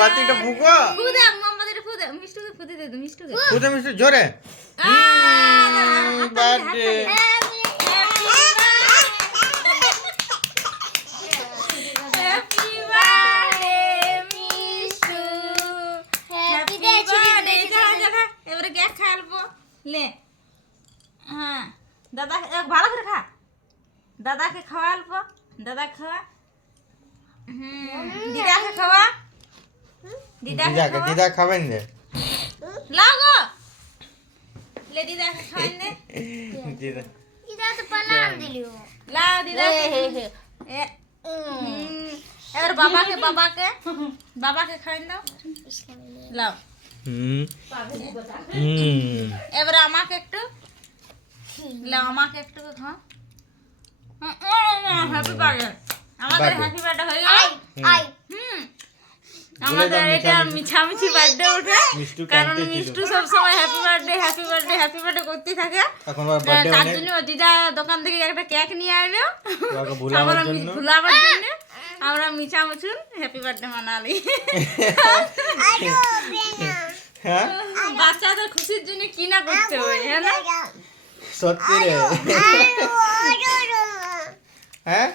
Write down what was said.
বাতিটা Foucault ফুদে মোমবাতিটা ফুদে মিষ্টুকে ফুদে দে মিষ্টুকে ফুদে মিষ্টি জোরে birthday happy birthday Mishtu happy birthday যা এবারে কেক খাওয়াবো লে হ্যাঁ দাদা ভালো করে খা দাদাকে খাওয়াবো দাদা খাওয়া দিদাকে খাওয়া দিদা খাবেন রে লাও গো ले दीदा खाइन दे দিদা इधर तो प्रणाम दिलियो लाओ दीदा और बाबा के खाइन दो लाओ এবার আমাকে একটু লাও আমাকে একটু খা হ্যাপি বার্থডে আমাদের হ্যাপি বার্থডে হয়ে গেল आई আমাদের এটা মিছামিছি বার্থডে ওঠে কারণ মিষ্টু সব সময় হ্যাপি বার্থডে করতে থাকে এখন বার্থডে তার জন্য দিদা দোকান থেকে একটা কেক নিয়ে আইলো ওকে ভুলাবার আমরা জন্য ভুলাবার জন্য আমরা মিছামিছুন হ্যাপি বার্থডে মানালি आयो बेना হ্যাঁ বাচ্চাদের খুশির জন্য কি না করতে হয় হ্যাঁ না সত্যি রে आयो হ্যাঁ